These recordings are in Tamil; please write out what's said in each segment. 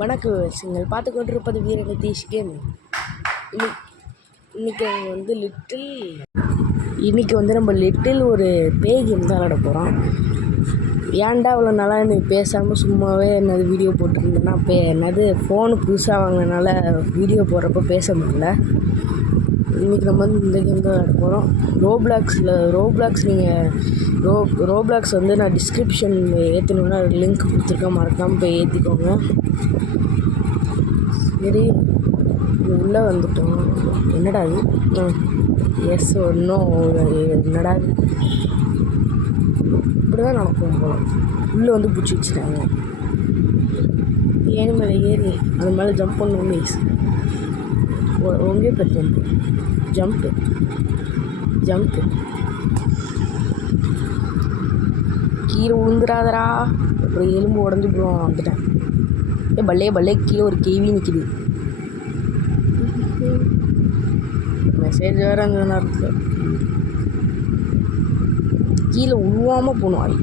வணக்கம் நீங்கள் பார்த்து கொண்டிருப்பது வீர நிதிஷ் கேம். இன்றைக்கி வந்து நம்ம லிட்டில் ஒரு பேய் கேம் தான் விளாட போகிறோம். ஏன்டா இவ்வளோ நாளாக எனக்கு பேசாமல் சும்மாவே என்னது வீடியோ போட்டிருந்தேன்னா என்னது ஃபோனு புதுசாக வாங்கினதுனால வீடியோ போடுறப்ப பேச முடியல. இன்றைக்கி நம்ம வந்து இந்த கேம் தான் விளாட போகிறோம். ரோப்ளாக்ஸ் நீங்கள் ரோப்ளாக்ஸ் வந்து நான் டிஸ்கிரிப்ஷன் ஏற்றணுன்னா லிங்க் கொடுத்துருக்கேன், மறக்காமல் போய் ஏற்றிக்கோங்க. சரி, உள்ளே வந்துட்டோம். என்னடா இது? எஸ் ஒன்றும் என்னடா இது? இப்படி தான் நடக்கும் போல. உள்ளே வந்து பிடிச்சி வச்சுட்டாங்க. ஏனி மேலே ஏறி அது மேலே ஜம்ப் பண்ணணும். ப்ளீஸ் உங்கே பேர் ஜம்ப்பு கீழே விழுந்துடாதரா, அப்புறம் எலும்பு உடஞ்சி போடுவோம். வந்துட்டேன். பல்லே கீழே ஒரு கேவி நிற்கிது. மெசேஜ் வேறு அந்த நேரத்தில் கீழே உழுவாமல் போகணும்.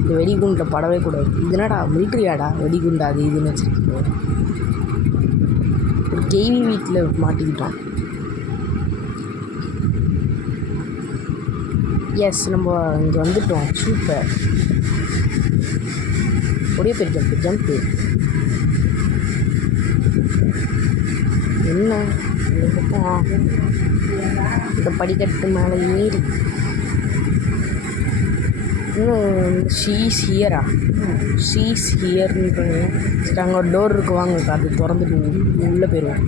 இந்த வெடிகுண்டில் படவே கூடாது. இது என்னடா மிலிட்ரியாடா வெடிகுண்டா அது இதுன்னு வச்சுருக்கீங்க. ஒரு கேவி வீட்டில் மாட்டிக்கிட்டோம். எஸ், நம்ம இங்கே வந்துட்டோம். சூப்பர். ஒரே பேர் ஜம்ப்பு. என்ன இந்த படிக்கட்டு மேலே ஏறி இன்னும் ஷீஸ் ஹியர்ன்றாங்க. சரி, அங்கே ஒரு டோர் இருக்கு, வாங்க அது திறந்துட்டு உள்ளே போயிடுவோம்.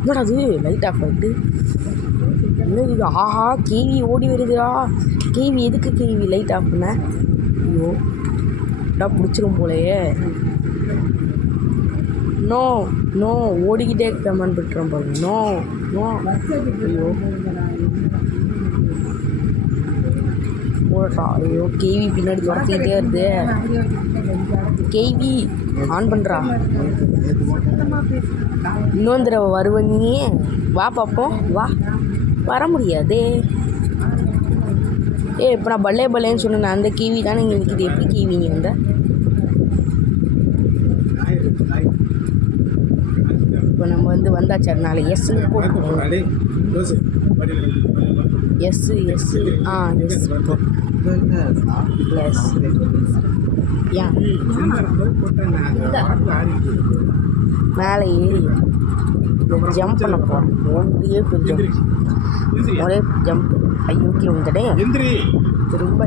என்னடா அது லைட் ஆஃப் ஆகிட்டு? என்ன இது? ஆஹா, கேவி ஓடி வருதுடா. கேவி எதுக்கு கேவி லைட் ஆஃப் பண்ண? ஐயோ பிடிச்சிரும் போலையே. நோ ஓடிக்கிட்டே கமெண்ட் விட்டுறோம் பாருங்க. நோ ஐயோ ஓடா. ஐயோ கேவி பின்னாடி துரத்திக்கிட்டே வருது. கேவி ஆன் பண்ணுறா. இன்னொரு தடவை வருவ நீ? வா பார்ப்போம். வர முடியாதே. இப்போ நான் பல்லேன்னு சொன்னேன். அந்த கேவி தானே இங்கே நிற்கிது. எப்படி கேவிங்க வந்த? இப்போ நம்ம வந்து வந்தாச்சு. அதனால எஸ்ன்னு போட்டுக்கணும். எஸ் எஸ் ஏன் மேலே ஏறி ஜம்ப் பண்ண போகிறோம். ஒரே ஜம்ப். ஐயோ கீழே வந்துட்டேன். திரும்ப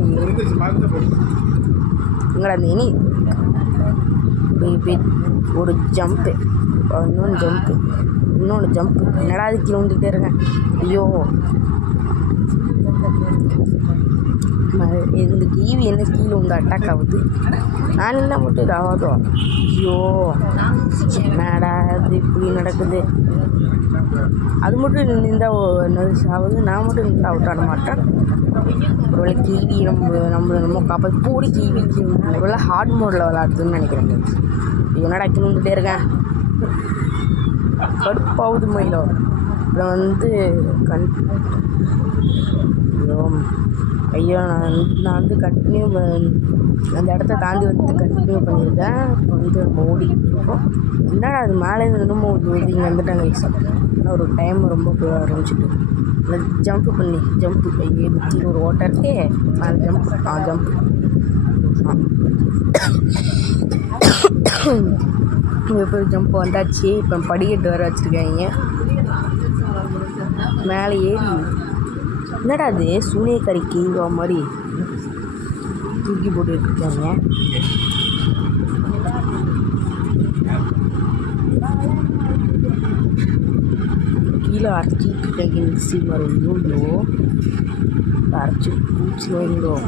எங்கடா நீ? ஒரு ஜம்ப்பு, இன்னொன்று ஜம்ப்பு. என்னடா அது கீழே வந்துகிட்டே இருக்கேன். ஐயோ இந்த டிவி என்ன கீழே வந்து அட்டாக் ஆகுது. நான் என்ன மட்டும் இதாகாதோ? ஐயோ என்னடா அது இப்படி நடக்குது? அது மட்டும் நின்றால் என்னது ஆகுது, நான் மட்டும் நின்றா அவுட் ஆட மாட்டேன். ஒரு வேளை டிவி நம்ம காப்பாற்றி பூடி டிவிக்கு ஒரு வேளை ஹார்ட் மோடில் விளாடுதுன்னு நினைக்கிறேன். என்னடா கீழே வந்துகிட்டே இருக்கேன். கடுப்பாகுது மயிலோ. அப்புறம் வந்து ஐயோ நான் வந்து கண்டினியூ அந்த இடத்த தாண்டி வந்து கண்டினியூ பண்ணியிருக்கேன். இப்போ வந்து நம்ம ஓடிக்கிட்டு இருக்கோம். என்னடா அது மேலேருந்து இன்னமும் இங்கே வந்துட்டாங்க. ஆனால் ஒரு டைம் ரொம்ப போய் ஆரம்பிச்சுட்டு ஜம்ப்பு ஐயோ கீழே ஒரு ஓட்டை இருக்கே. மேலே ஜம்ப்பு இப்போ ஜம்ப் வந்தாச்சு. இப்போ படிக்கட்டு வேறு வச்சுருக்காங்க. மேலே ஏறி என்னடா அது சூனியக்காரி கீங்கோ மாதிரி தூக்கி போட்டுருக்காங்க. கீழே அரைச்சிட்டு இருக்காங்க. மிக்சி மாதிரி அரைச்சி பூச்சி வாங்கிடும்.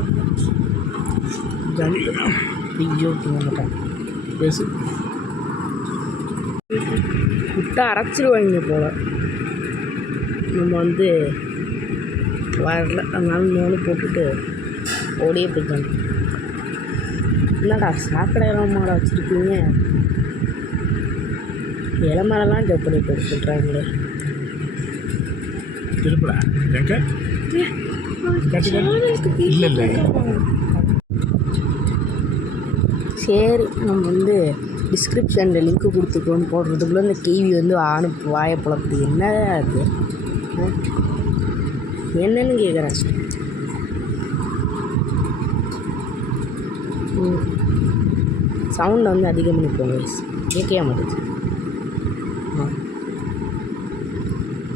ஐயோ வந்துட்டேன். பேசு விட்டா அரைச்சிடுவாங்க போல். நம்ம வந்து வரல, அதனால மேலே போட்டுட்டு ஓடியே போயிட்டாங்க. என்னடா சாக்கடை இளமாடை வச்சுருக்கீங்க? இளமாடெல்லாம் ஜப் பண்ணி போட்டு சொல்கிறாங்களே. சரி, நம்ம வந்து டிஸ்கிரிப்ஷனில் லிங்க்கு கொடுத்துக்கோன்னு போடுறதுக்குள்ளே இந்த கேள்வி வந்து வாயை புழப்புது. என்ன அது என்னன்னு கேட்குறேன். சவுண்டை வந்து அதிகம் பண்ணிப்போங்க, கேட்கவே மாட்டேது.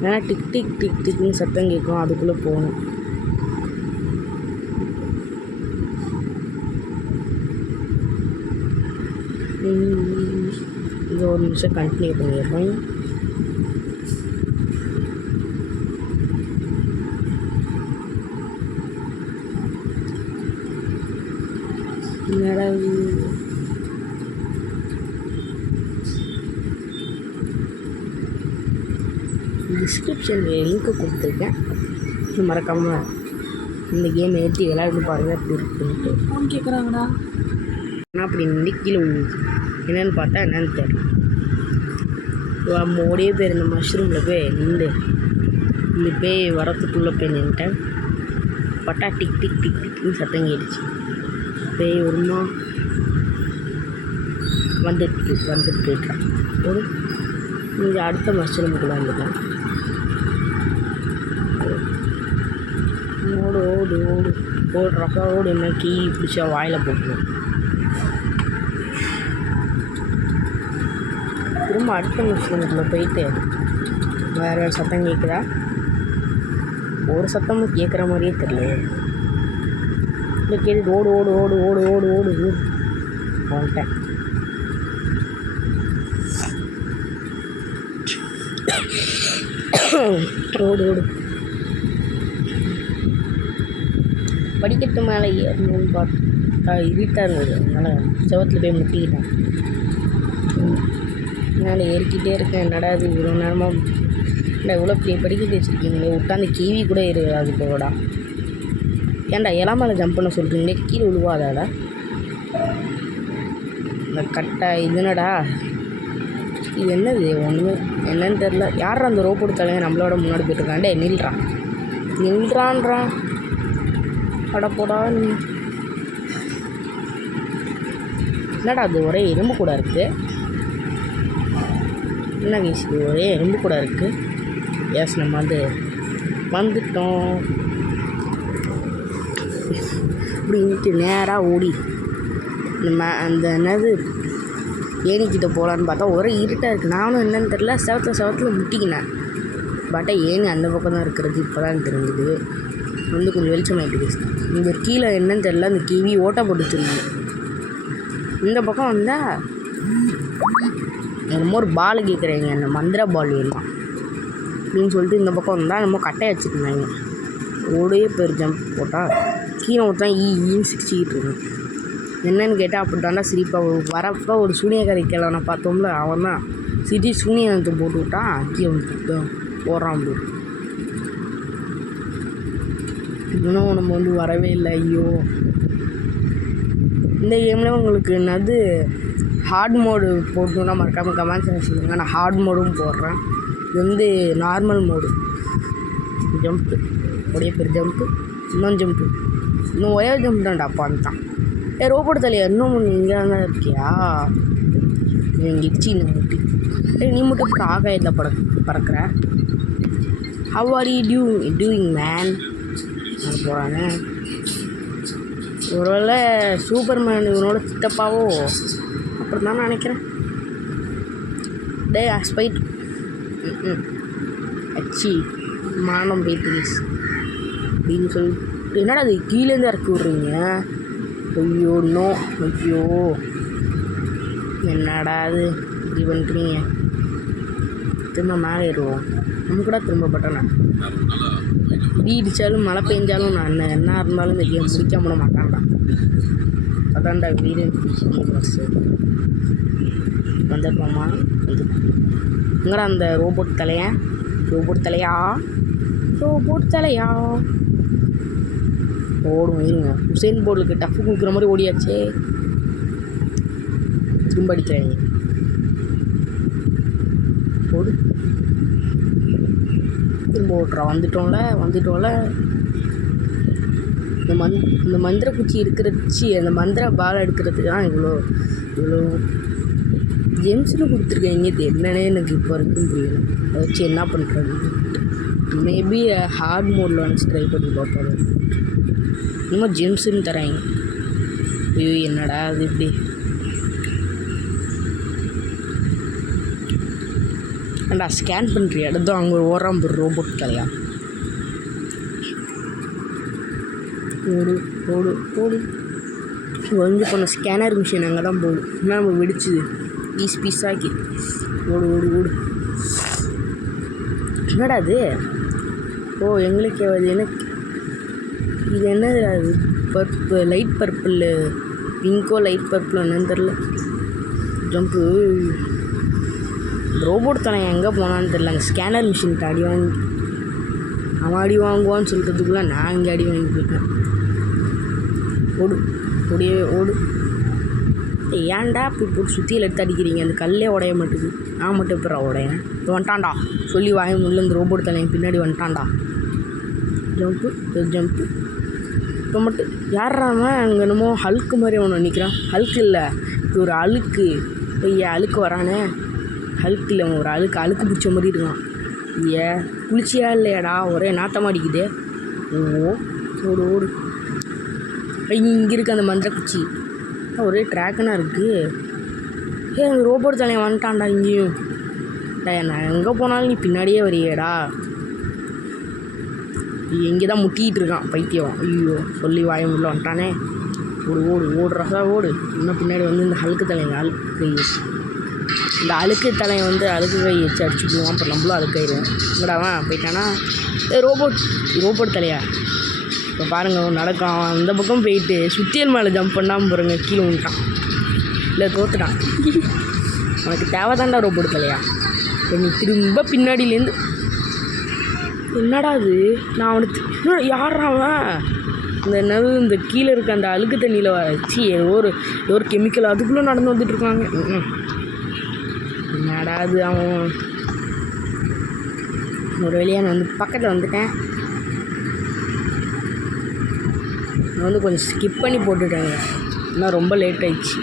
ஏன்னா டிக் டிக் டிக் டிக்னு சத்தம் கேட்கும், அதுக்குள்ளே போகணும். இது ஒரு நிமிஷம் கண்டினியூ பண்ணிடுறோம். டிஸ்கிரிப்ஷனில் லிங்க்கு கொடுத்துருக்கேன், மறக்காமல் இந்த கேம் ஏற்றி விளையாட்டு பாருங்கள் எப்படி இருக்குன்ட்டு. ஃபோன் கேட்குறாங்கடா. ஆனால் அப்படி நின்று கீழே விழுது. என்னென்னு பார்த்தா என்னென்னு தெரியல. மோடியே பேர் இந்த மஷ்ரூமில் போய் நின்று இந்த பேய் வரத்துக்குள்ளே போய் நின்றுட்டேன். பட்டா டிக் டிக் டிக் டிக்னு சத்தம் கேட்டுச்சு. பேய் வருமா வந்துட்டு இருக்கான். ஒரு இங்கே அடுத்த மஷ்ரூமுக்குள்ளே வந்துட்டேன். ஓடு ஓடு ஓடு ஓடுறப்ப ஓடு. என்ன கீ பிடிச்சா வாயில் போட்டுருவோம். திரும்ப அடுத்த மஷ்ரூமுக்குள்ளே போயிட்டு வேறு சத்தம் கேட்குதா? ஒரு சத்தமும் கேட்குற மாதிரியே தெரியல. இல்லை கேட்டு ஓடு ஓடு ஓடு ஓடு ஓடு ஓடு வந்துட்டேன். ஓடு ஓடு. படிக்கட்டு மேலே ஏறணும்னு பார்த்தா இருட்டாக இருந்தது. அதனால் செவத்தில் போய் முட்டிக்கிட்டேன். மேலே ஏறிக்கிட்டே இருக்கேன். என்னடா இது இவ்வளோ நேரமாக இல்லை இவ்வளோ பெரிய படிக்கட்டு வச்சுருக்கீங்களே, உட்காந்து கேவி கூட அது போடா. ஏன்டா இலை மேலே ஜம்ப் பண்ண சொல்கிறீங்களே, கீழே விழுவாதாடா இந்த கட்டை. இதுனடா இது என்னது ஒன்றுமே என்னன்னு தெரில. யார் அந்த ரோபோட் தலையை நம்மளோட முன்னாடி போய்ட்டுருக்காண்டே நில்றான்றான். அடப்போடா நீ. என்னடா அது ஒரே எறும்பு கூட இருக்குது. என்ன கேஸ் இது ஒரே எறும்பு கூட இருக்குது. எஸ் நம்ம வந்துட்டோம். இப்படின்ட்டு நேராக ஓடி நம்ம அந்த என்னது ஏணிக்கிட்ட போகலான்னு பார்த்தா ஒரே இருட்டாக இருக்குது. நானும் என்னன்னு தெரில செவத்தில் முட்டிக்கினேன். பட்டா ஏணி அந்த பக்கம் தான் இருக்கிறது இப்போ தான் தெரிஞ்சுது. கொஞ்சம் வெளிச்சமாயிட்டு. இங்கே கீழே என்னன்னு தெரில, அந்த கிவி ஓட்ட போட்டு வச்சுருந்தீங்க. இந்த பக்கம் வந்தால் என்னமோ ஒரு பால் கேட்குறீங்க, அந்த மந்திர பால் வேணும் அப்படின்னு சொல்லிட்டு இந்த பக்கம் வந்தால் என்னமோ கட்டையை வச்சுருந்தாங்க. ஓடே பேர் ஜம்ப் போட்டால் கீழே ஒருத்தான் ஈன்னு சிரிச்சிக்கிட்டு இருக்கேன். என்னன்னு கேட்டால் அப்படி தாண்டா சிரிப்பாக வரப்போ ஒரு சூனியக்காரி கிழவனை பார்த்தோம்ல, அவன் தான் சிரிச்சு சூனியத்தை போட்டு விட்டான். கீழே வந்து போடுறான் போது. இன்னும் நம்ம வரவே இல்லை. ஐயோ, இந்த கேமில் உங்களுக்கு என்னது ஹார்ட் மோடு போடணுன்னா மறக்காமல் கமெண்ட்ஸ் சொல்லுங்கள். நான் ஹார்ட் மோடும் போடுறேன். இது நார்மல் மோடு. ஜம்ப்பு ஒரே பேர் ஜம்ப்பு, இன்னும் ஜம்ப்பு, இன்னும் ஒரே ஜம்ப் தான்டா அப்பான்னு தான். ரோபோட் தலையா இன்னும் இங்கே தான் இருக்கியா? இடிச்சு முட்டி. நீ மட்டும் இப்போ ஆகாயத்தில் பறக்கிற. How are you doing man போகிறாங்க. ஒருவேளை சூப்பர்மேன் இவனோட சித்தப்பாவோ அப்படி தான் நினைக்கிறேன். டே ஸ்பைட் அச்சி மானம் பேத்திஸ் அப்படின்னு சொல்லிட்டு என்னடா அது கீழேருந்து இறக்கி விட்றீங்க? ஐயோ நோ, ஐயோ என்னடா அது இப்படி பண்ணுறீங்க? திரும்ப மேலே ஏறுவோம். நம்ம கூட திரும்ப பட்டேண்ணா. இடி இடித்தாலும் மழை பெஞ்சாலும் நான் என்ன இருந்தாலும் இந்த கேம் முடிக்க விட மாட்டான்டா. அதான்டா வீரன் பஸ்ஸு வந்துருப்போமா? எங்கடா அந்த ரோபோட் தலையா ஓடும். இருங்க, உசேன் போர்டுக்கு டஃப்பு கொடுக்குற மாதிரி ஓடியாச்சே. திரும்ப அடிக்கிறாங்க. ஓடு, திரும்ப ஓட்டுறா. வந்துட்டோம்ல. இந்த மந்திர குச்சி அந்த மந்திர பால் எடுக்கிறதுக்கு தான் இவ்வளோ ஜெம்ஸ்னு கொடுத்துருக்காங்க, இது என்னன்னே எனக்கு இப்போ வரைக்கும் புரியல. அதை வச்சு என்ன பண்ணுறது? மேபி ஹார்ட் மோடில் வந்து ட்ரை பண்ணி பார்ப்பாரு. இன்னும் ஜெம்ஸுன்னு தராங்க. ஐயோ என்னடா அது இப்படி? ஏன்டா ஸ்கேன் பண்ணுறியா? இடத்தும் அங்கே ஓடுறான் ஒரு ரோபோட் தலையா. ஓடு ஓடு ஓடு. வந்து போன ஸ்கேனர் மிஷின் அங்கே தான் போகுது. இன்னும் நம்ம வெடிச்சுது பீஸாக்கி. ஓடு ஓடு ஓடு. என்னடா அது? ஓ எங்களுக்கே அது எனக்கு இது என்னது? அது பர்ப்பு, லைட் பர்பிள், பிங்கோ லைட் பர்பிள் என்னன்னு தெரில. ஜம்ப்பு. ரோபோட் தலை எங்கே போனான்னு தெரில. அந்த ஸ்கேனர் மிஷின்கிட்ட அடி வாங்கி அவன் அடி வாங்குவான்னு சொல்கிறதுக்குள்ளே நான் இங்கே அடி வாங்கி போயிட்டேன். ஓடு ஓடியே ஓடு. ஏன்டா இப்படி போட்டு சுற்றியில் எடுத்து அடிக்கிறீங்க? அந்த கல்லே உடைய மாட்டுது. நான் மட்டும் இப்போ உடையேன். இப்போ வந்துட்டான்டா சொல்லி வாய முடியல. இந்த ரோபோட் தலையன் பின்னாடி வந்துட்டான்டா. Jump jump. இப்போ மட்டும் யாராமல் அங்கே என்னமோ ஹல்க்கு மாதிரி ஒன்று நிற்கிறான். ஹல்க்கு இல்லை, இது ஒரு அழுக்கு. ஐயா அழுக்கு வரானே. ஹல்க்கு இல்லை, ஒரு அழுக்கு பிடிச்ச மாதிரி இருக்கான். ஏ குளிச்சியா இல்லையாடா? ஒரே நாத்தமாக அடிக்குது. ஓ ஓடு ஓடு. இங்கே இருக்குது அந்த மந்திர குச்சி. ஒரே ட்ராக்கனாக இருக்குது. அந்த ரோபோட் தலையை வந்துட்டான்டா இங்கேயும். நான் எங்கே போனாலும் நீ பின்னாடியே வரையேடா. இங்கே தான் முட்டிகிட்டு இருக்கான் பைத்தியம். ஐயோ சொல்லி வாய முடியல வந்துட்டானே. ஓடு ஓடு ஓடுறதா ஓடு. இன்னும் பின்னாடி வந்து இந்த அழுக்கு தலைங்க அழுக்கு இந்த அழுக்கு தலையை வந்து அழுக்கு கை வச்சு அடிச்சுக்குவான். அப்புறம் நம்மளும் அழுக்காயிடுவோம். இங்கடாவன் போயிட்டானா? ரோபோட் தலையா? இப்போ பாருங்கள் நடக்கான். அந்த பக்கம் போயிட்டு சுத்தியல் மேலே ஜம்ப் பண்ணாமல் பாருங்க கீழே விட்டான். இல்லை தோத்துட்டான். உனக்கு தேவைதான்டா ரோபோட் தலையா? இப்போ நீ திரும்ப பின்னாடியிலேருந்து என்னடா அது? நான் அவனுக்கு யாராவன் இந்த நவு இந்த கீழே இருக்க அந்த அழுக்கு தண்ணியில் வச்சு ஏதோ ஒரு கெமிக்கல் அதுக்குள்ளே நடந்து வந்துட்டுருக்காங்க. என்னடா அது? அவன் ஒரு வழியாக நான் வந்து பக்கத்தில் வந்துட்டேன். நான் வந்து கொஞ்சம் ஸ்கிப் பண்ணி போட்டுட்டேங்க. இன்னும் ரொம்ப லேட் ஆகிடுச்சு.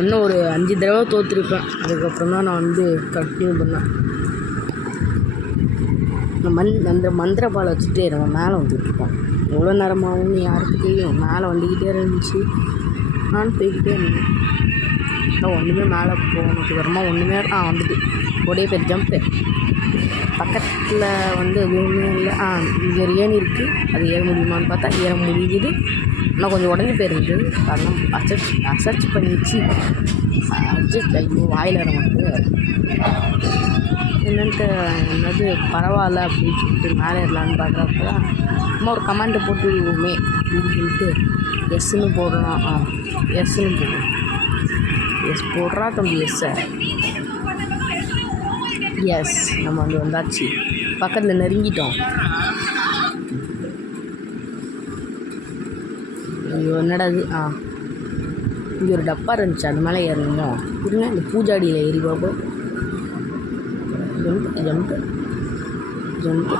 இன்னும் ஒரு 5 தடவை தோற்றுருப்பேன். அதுக்கப்புறம் தான் நான் வந்து கண்டினியூ பண்ணேன். அந்த மந்திர பாலை வச்சுட்டு நம்ம மேலே வந்துட்டுருக்கோம். எவ்வளோ நேரமாகும்னு யாருக்கு தெரியும்? மேலே வந்துக்கிட்டே இருந்துச்சு. நான் போய்கிட்டே இருந்தேன். ஒன்றுமே மேலே போனதுக்கு அப்புறமா ஒன்றுமே வந்துட்டு ஒரே பேர் ஜம்ப்பு. பக்கத்தில் வந்து எதுவுமே இல்லை. இங்கே ஒரு ஏணி இருக்குது. அது ஏற முடியுமான்னு பார்த்தா ஏற முடியுது. ஆனால் கொஞ்சம் உடஞ்சி போயிருந்து. அதெல்லாம் அசர்ச் பண்ணிச்சு. அட்ஜஸ்ட் ஐயோ வாயில் வர மாட்டேது என்னன்ட்டு. என்னது பரவாயில்ல அப்படின்னு சொல்லிட்டு மேலே ஏறலான்னு பார்க்குறப்ப தான் சும்மா ஒரு கமெண்ட்டு போட்டு விடுவோமே அப்படின்னு சொல்லிட்டு எஸ்ன்னு போடுறான். எஸ்ன்னு போடுவோம். எஸ் போடுறா தம்பி. எஸ் நம்ம வந்து வந்தாச்சு. பக்கத்தில் நெருங்கிட்டோம். ஐயோ என்னடா இது? இங்கே ஒரு டப்பா இருந்துச்சு. அது மேலே ஏறணுமோ? இருங்க இந்த பூஜாடியில் ஏறி பார்ப்போம். ஜம்ப்பு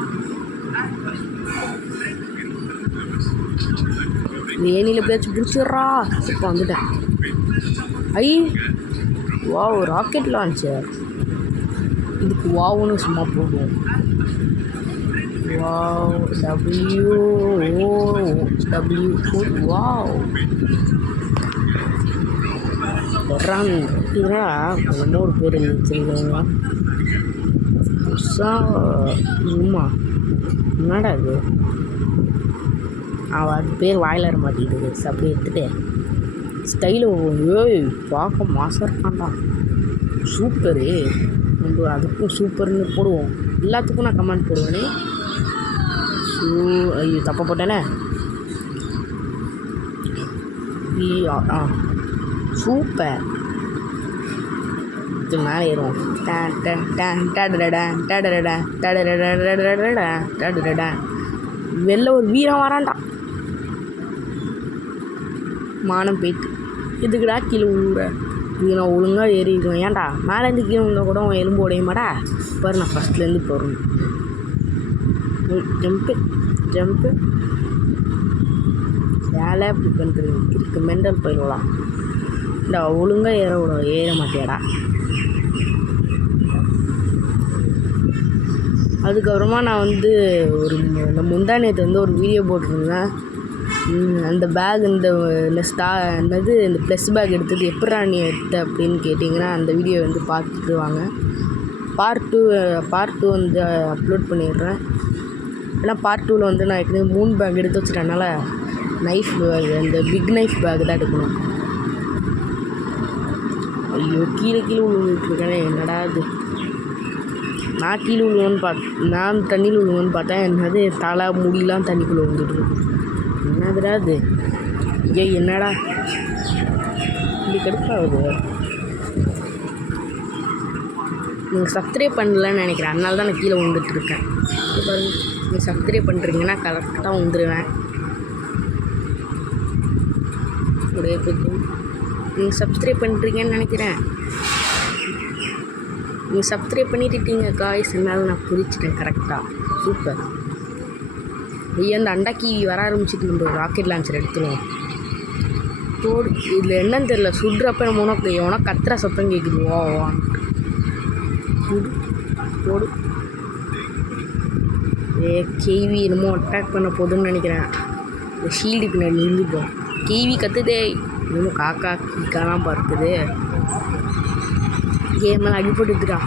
ஏனியில் பேச்சு பிடிச்சிட்றா. இப்போ வந்துட்டேன். Wow rocket launcher. இதுக்கு வாவுன்னு சும்மா போடுவோம். வாவ் வாவ் வர்றாங்க. இதெல்லாம் இன்னொரு பேர் வச்சுருக்காங்க. உமா என்னடா அது? அது பேர் வாயில் வர மாட்டேங்குது. அப்படி எடுத்துகிட்டு ஸ்டைலு பார்க்க மாசம் இருக்கான்டா. சூப்பரு. நம்ம அதுக்கும் சூப்பர்னு போடுவோம். எல்லாத்துக்கும் நான் கமெண்ட் போடுவேனே. ஐயோ தப்பா போட்டேனே. சூப்பர். இது மேலே ஏறுவோம். வெளில ஒரு வீரம் வரான்டா. மானம் போயிட்டு இதுக்குடா கீழே விழுற? இது நான் ஒழுங்காக ஏறிடுவேன். ஏன்டா மேலேருந்து கீழே விழுந்தா கூட எலும்பு உடைய மாட்டா? பாரு நான் ஃபஸ்ட்லேருந்து போகிறேன். ஜம்ப்பு வேலை இப்படி பண்ணுறது இருக்கு. மெண்டல் போயிடலாம். இந்த ஒழுங்காக ஏற மாட்டியாடா? அதுக்கப்புறமா நான் வந்து இந்த முந்தா நேற்று வந்து ஒரு வீடியோ போட்டிருந்தேன். அந்த பேக் இந்த என்னது இந்த ப்ளஸ் பேக் எடுத்தது எப்பட்றா நீ எடுத்த அப்படின்னு கேட்டிங்கன்னா அந்த வீடியோ வந்து பார்த்துட்டு வாங்க. பார்ட் டூ வந்து அப்லோட் பண்ணிடுறேன். ஏன்னா பார்ட் 2ல் வந்து நான் ஏற்கனவே 3 பேக் எடுத்து வச்சுட்டனால நைஃப் பேக், அந்த பிக் நைஃப் பேக் தான் எடுக்கணும். ஐயோ, கீழே விழுந்துட்டுருக்கேனே, என்னடா இது. நான் கீழே நான் தண்ணியில் விழுவோன்னு பார்த்தேன். என்னது தலை முடியெலாம் தண்ணிக்குள்ளே விழுந்துட்டுருக்கு. என்னதுடா இது? ஐயோ, என்னடா இப்படி கடுப்பாகுது. நீங்கள் சப்ஸ்கிரைப் பண்ணலன்னு நினைக்கிறேன், அதனால தான் நான் கீழே விழுந்துட்டுருக்கேன். பாருங்க, நீங்கள் சப்ஸ்கிரைப் பண்ணுறீங்கன்னா கரெக்டாக வந்துடுவேன். ஒரே நீங்கள் சப்ஸ்கிரைப் பண்ணுறீங்கன்னு நினைக்கிறேன். நீங்கள் சப்ஸ்கிரைப் பண்ணிட்டுட்டீங்க காய்ஸ், என்னால் நான் புரிச்சிட்டேன் கரெக்டாக. சூப்பர். ஐயா, அந்த அண்டாக்கி வர ஆரம்பிச்சிட்டு நம்ம ராக்கெட் லான்ச்சர் எடுத்துருவோம். போடு. இதில் என்னன்னு தெரில, சுடுறப்ப நம்ம எவனா கத்துற சத்தம் கேட்குது. வான்ட்டு போடு. கேவி என்னமோ அட்டாக் பண்ண போதுன்னு நினைக்கிறேன். இந்த ஷீல்டு பின்னாடி நின்றுப்போம். கேவி கத்துதே, இன்னமும் காக்கா கீக்காலாம் பார்க்குது. கேமெல்லாம் அடிப்பட்டு எடுத்துட்டான்.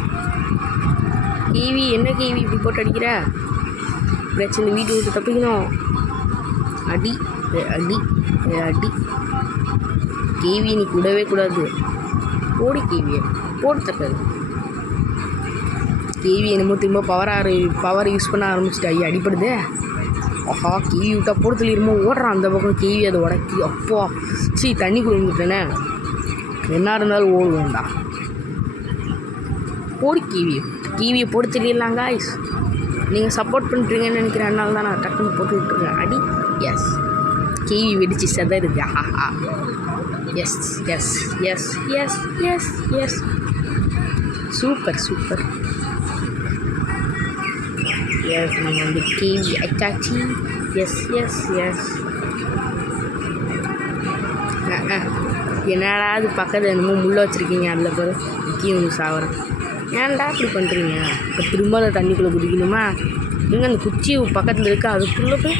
கேவி என்ன கேவி இப்படி போட்டு அடிக்கிற? பிரச்சனை, வீட்டு விட்டு தப்பிக்கணும். அடி அடி அடி. கேவி நீ கூடவே கூடாது. போடி கேவியை போட்டு தக்காது. கேவி என்னமோ திரும்ப பவர் யூஸ் பண்ண ஆரம்பிச்சிட்டு ஐயா அடிப்படுதே. ஆஹா, கேவி விட்டா போட்டு தள்ளிடுமோ. ஓடுறான் அந்த பக்கம். கேவி அதை உடக்கி அப்பா தண்ணி குடிந்துட்டேனே. என்ன இருந்தாலும் ஓடுவோம்டா. போடி கேவியை போட்டு தள்ளிடலாம் காய்ஸ். நீங்கள் சப்போர்ட் பண்ணுறீங்கன்னு நினைக்கிறேன், அதனால தான் நான் டக்குன்னு போட்டு விட்டுருக்கேன். அடி. எஸ், கேவி வெடிச்சு செதறுது. ஆஹா, yes yes yes yes yes yes. Super super. Yes, நம்ம வந்து கேவி அச்சாச்சி. Yes yes yes. என்னடா அது பக்கத்தில் என்னமோ முள்ள வச்சுருக்கீங்க, அதில் பாரு கீழே சாவறேன். ஏன்டா இப்படி பண்ணுறீங்க? இப்போ திரும்ப அந்த தண்ணிக்குள்ளே குடிக்கணுமா? நீங்கள் அந்த குச்சி பக்கத்தில் இருக்கா, அதுக்குள்ளே போய்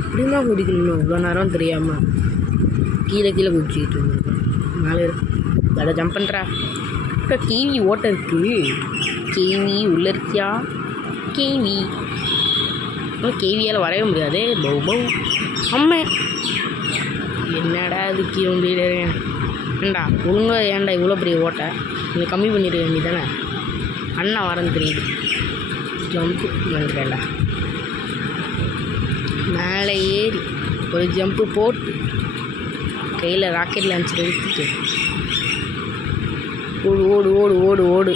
இப்படின்னா குடிக்கணும். இவ்வளோ நேரம் தெரியாமல் கீழே குடிச்சிக்கிட்டு இருந்திருக்கேன். மேலே அதை ஜம்ப் பண்ணுறா. இப்போ கேவி ஓட்ட இருக்குது. கேவி உள்ள இருக்கியா? கேவியால் வரைய முடியாது. பௌ அம்மே, என்னடா அது கீழே வந்து ஏண்டா ஒழுங்காக ஏன்டா இவ்வளோ பெரிய ஓட்டை? நீங்கள் கம்மி பண்ணிட வேண்டியதானே? அண்ணா வரன்னு தெரியுது. ஜம்ப்பு பண்ணுறேன்டா. மேலே ஏறி ஒரு ஜம்ப்பு போட்டு கையில் ராக்கெட் லான்ச்சர் எடுத்துட்டு ஓடு ஓடு ஓடு ஓடு ஓடு.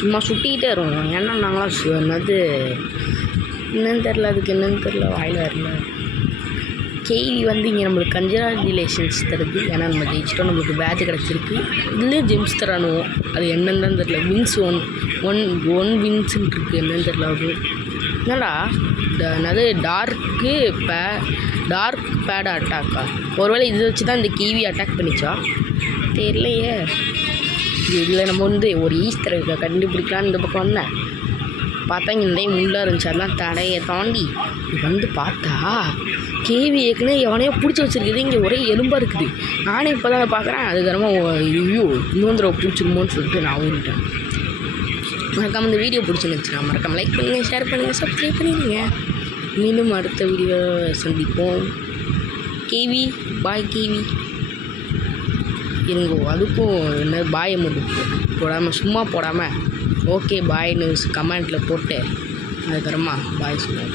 சும்மா சுட்டிக்கிட்டே இருக்கணும். ஏன்னா நாங்களாம் என்னது என்னன்னு தெரில, அதுக்கு என்னன்னு தெரில, வாயில் வரல. கேவி வந்து இங்கே நம்மளுக்கு கங்க்ராச்சுலேஷன்ஸ் தருது. ஏன்னா நம்ம ஜெயிச்சிட்டோம், நம்மளுக்கு பேட்ச் கிடச்சிருக்கு. இதுலேயே ஜெம்ஸ் தரானுவோம், அது என்னன்னு தான் தெரில. வின்ஸ் ஒன் வின்ஸுன்னு இருக்குது, என்னன்னு தெரில. அது என்னடா என்னது டார்க் பேட் அட்டாக்கா? ஒருவேளை இதை வச்சு தான் இந்த கேவி அட்டாக் பண்ணிச்சா தெரியலையே. இதில் நம்ம வந்து ஒரு ஈஸ்டர் கண்டுபிடிக்கலான்னு இந்த பக்கம் வந்தேன். பார்த்தா இங்கே நிறைய முள்ளாக இருந்துச்சு. அதெல்லாம் தடையை தாண்டி வந்து பார்த்தா கேவி ஏற்கனவே எவனையோ பிடிச்சி வச்சுருக்குது. இங்கே ஒரே எலும்பாக இருக்குது. நானே இப்போ தான் பார்க்குறேன். அதுக்கப்புறமா ஐயோ இன்னொரு தடவை பிடிச்சிருமோன்னு சொல்லிட்டு நான் ஓடிட்டேன். மறக்காமல் இந்த வீடியோ பிடிச்சிருந்துச்சுன்னா மறக்காமல் லைக் பண்ணுங்கள், ஷேர் பண்ணுங்கள், சப்ஸ்கிரைப் பண்ணிடுங்க. மீண்டும் அடுத்த வீடியோ சந்திப்போம். கேவி பாய். கேவி இருங்கோ, அதுக்கும் என்ன பாயை மட்டும் போடாமல் சும்மா போடாமல் ஓகே பாய்னு கமெண்ட்டில் போட்டு அதுக்கப்புறமா பாய் சொல்லுவோம்.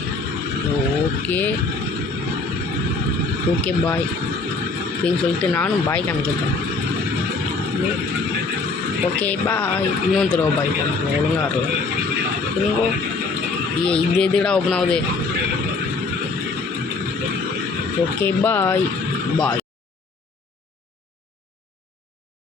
ஓகே பாய் அப்படின்னு சொல்லிட்டு நானும் பாய் காமிச்சிருக்கேன். Okay bye. இன்னொரு தடவை பாய் காமிக்கிறோம். ஒழுங்காக இருக்கும். இருங்கோ. இது எதுடா ஓப்பன் ஆகுது? Okay bye.